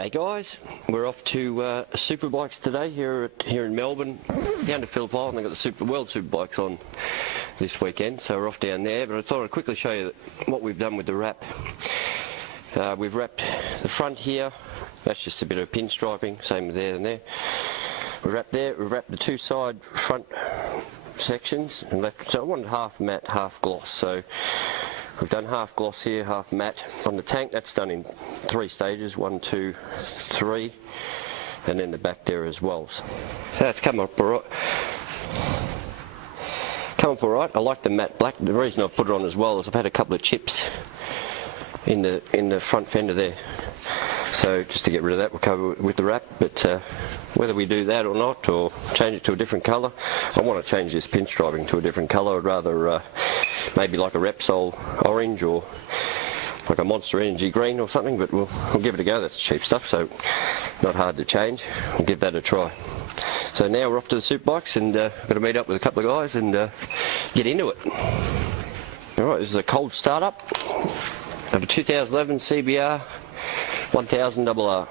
G'day guys, we're off to Superbikes today here in Melbourne, down to Phillip Island. They've got the World Superbikes on this weekend, so we're off down there. But I thought I'd quickly show you what we've done with the wrap. We've wrapped the front here, that's just a bit of pinstriping, same with there and there. We've wrapped there, we've wrapped the two side front sections, and left, so I wanted half matte, half gloss. So we've done half gloss here, half matte. On the tank, that's done in 3 stages, 1, 2, 3, and then the back there as well. So that's come up alright. I like the matte black. The reason I've put it on as well is I've had a couple of chips in the front fender there. So just to get rid of that, we'll cover it with the wrap. But whether we do that or not, or change it to a different colour, I want to change this pinstriping to a different colour. I'd rather maybe like a Repsol orange or like a Monster Energy green or something, but we'll give it a go. That's cheap stuff, so not hard to change. We'll give that a try. So now we're off to the Superbikes and got to meet up with a couple of guys and get into it. Alright, this is a cold startup of a 2011 CBR 1000 RR.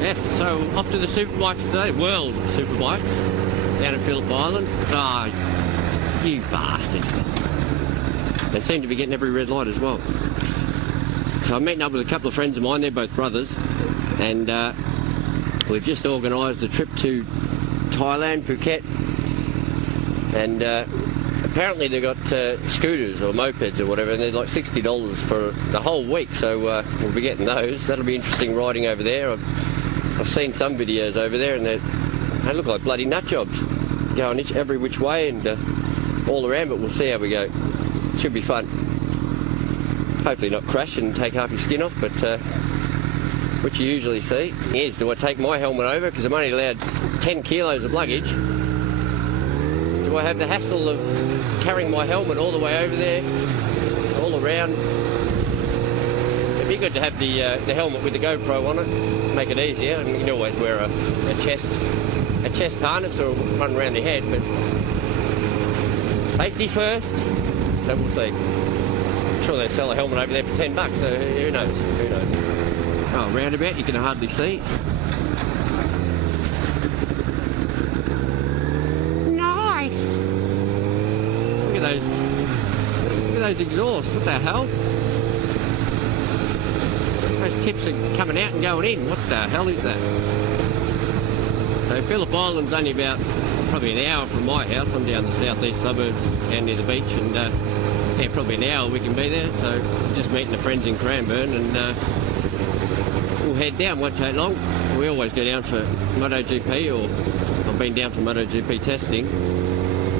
Yes, so off to the Superbikes today, World Superbikes, down at Phillip Island. Ah, oh, you bastard. They seem to be getting every red light as well. So I'm meeting up with a couple of friends of mine, they're both brothers, and we've just organised a trip to Thailand, Phuket, and apparently they've got scooters or mopeds or whatever, and they're like $60 for the whole week, so we'll be getting those. That'll be interesting riding over there. I've seen some videos over there and they look like bloody nut jobs, going every which way and all around, but we'll see how we go. Should be fun. Hopefully not crash and take half your skin off, but which you usually see. Is, do I take my helmet over because I'm only allowed 10 kilos of luggage? Do I have the hassle of carrying my helmet all the way over there, all around? It'd be good to have the helmet with the GoPro on it, make it easier, and you can always wear a chest harness or run around the head, but safety first, so we'll see. I'm sure they sell a helmet over there for $10, so who knows, who knows. Oh, roundabout, you can hardly see. Nice! Look at those exhausts, what the hell? Those tips are coming out and going in. What the hell is that? So Phillip Island's only about probably an hour from my house. I'm down the southeast suburbs, down near the beach, and yeah, probably an hour we can be there. So just meeting the friends in Cranbourne, and we'll head down. Won't take long. We always go down for MotoGP, or I've been down for MotoGP testing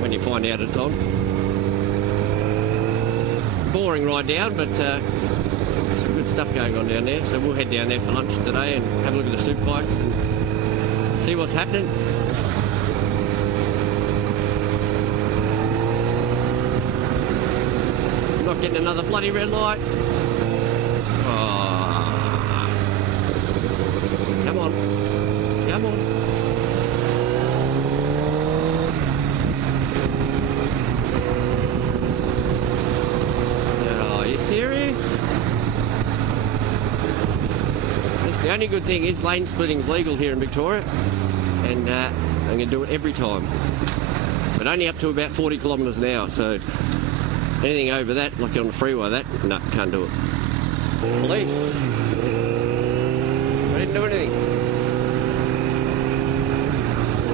when you find out it's on. Boring ride down, but some good stuff going on down there, so we'll head down there for lunch today and have a look at the Superbikes and see what's happening. I'm not getting another bloody red light. Oh. Come on, come on. Oh, are you serious? The only good thing is lane splitting is legal here in Victoria, and I'm going to do it every time, but only up to about 40 kilometres an hour, so anything over that, like on the freeway, no, can't do it. Police, I didn't do anything,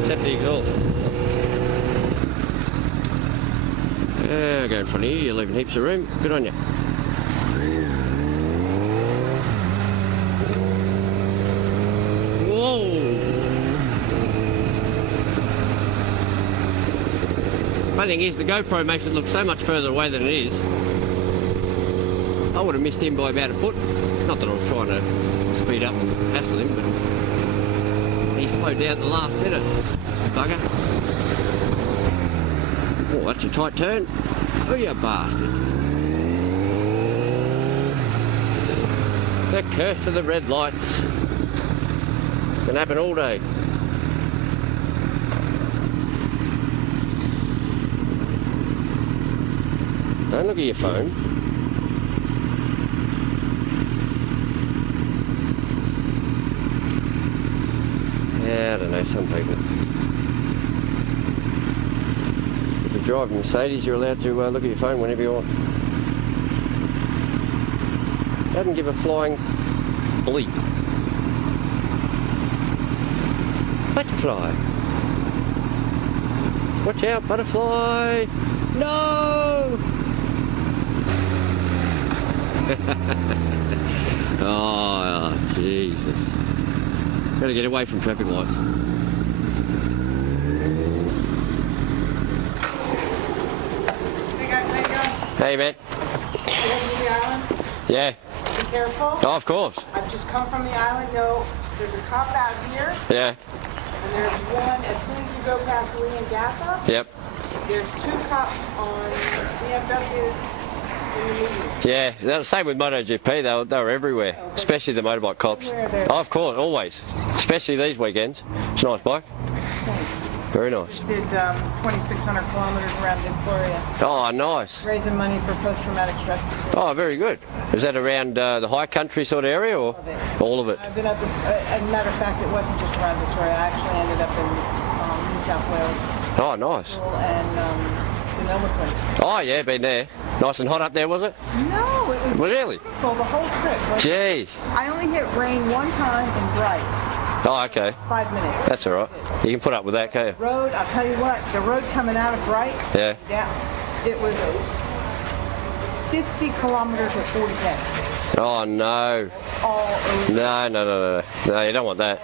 except the exhaust. Go in front of you, you're leaving heaps of room, good on you. The thing is, the GoPro makes it look so much further away than it is. I would have missed him by about a foot. Not that I was trying to speed up and hassle him, but he slowed down at the last minute. Bugger. Oh, that's a tight turn. Oh, you bastard. The curse of the red lights. Can happen all day. Don't look at your phone. Yeah, I don't know, some people. If you drive a Mercedes, you're allowed to look at your phone whenever you want. Doesn't give a flying bleep. Butterfly. Watch out, butterfly! No! Oh, Jesus. Gotta get away from traffic lights. Hey guys, how you going? Hey, man. You guys from the island? Yeah. Be careful. Oh, of course. I've just come from the island. No, there's a cop out here, Yeah. and there's one as soon as you go past Lee and Gaffa. Yep. There's 2 cops on BMWs in the median. Yeah, the same with MotoGP, they were everywhere, especially the motorbike cops. Everywhere there. Oh, of course, always. Especially these weekends. It's a nice bike. Thanks. Very nice. Did 2,600 kilometers around Victoria, Oh, nice. raising money for post-traumatic stress disorder. Oh, very good. Is that around the high country sort of area or all of it? I've been up, as a matter of fact, it wasn't just around Victoria. I actually ended up in New South Wales Oh, nice. and Sonoma Point. Oh, yeah, been there. Nice and hot up there, was it? No, it was Really? beautiful the whole trip. Like, Gee. I only hit rain one time in Bright, Oh, okay. 5 minutes. That's all right. You can put up with that, can't you? Road, I'll tell you what, the road coming out of Bright, Yeah. yeah, it was 50 kilometers at 40K. Oh, no. All over. No, no, no, no. No, you don't want that.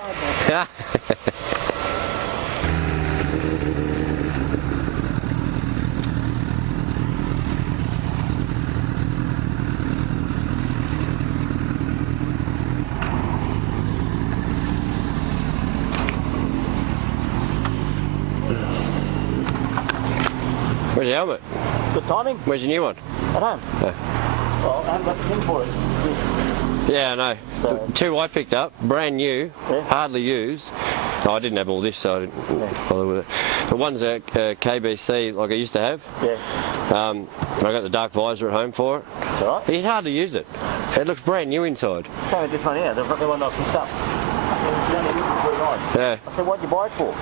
Where's your helmet? Good timing. Where's your new one? At home. Oh. Well, I haven't got the thing for it. Yeah, I know. So- The 2 I picked up, brand new, Yeah. hardly used. Oh, I didn't have all this, so I didn't bother with it. The one's a KBC, like I used to have. Yeah. I got the dark visor at home for it. It's all right. He hardly used it. It looks brand new inside. Same with this one here. They've got the one I picked up. She only used it 3 nights. Yeah. I said, what'd you buy it for?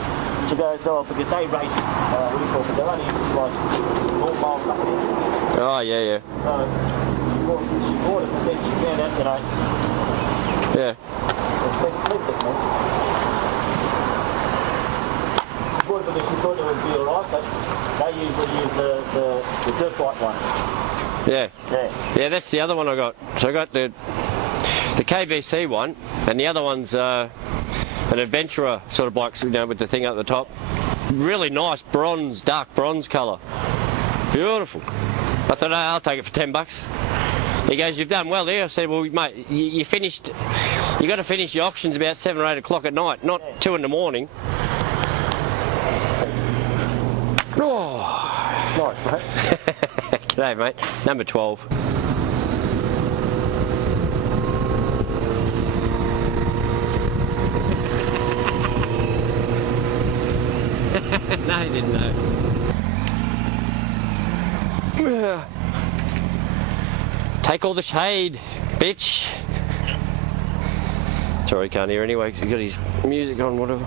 She goes, oh, because they race, what do you call it? They're only like 4 miles up here. Oh, yeah, yeah. So she bought it, and then she found out that Yeah. She bought it because she thought it would be alright, but they usually use the dirt bike one. Yeah. Yeah. Yeah, that's the other one I got. So I got the KBC one, and the other one's an adventurer sort of bike, you know, with the thing up the top. Really nice bronze, dark bronze colour. Beautiful. I thought, I'll take it for $10. He goes, you've done well there. I said, well, mate, you finished, you got to finish your auctions about 7 or 8 o'clock at night, not 2 in the morning. Oh. Nice, mate. G'day, mate. Number 12. No, he didn't know. Take all the shade, bitch. Sorry, he can't hear anyway because he's got his music on, whatever.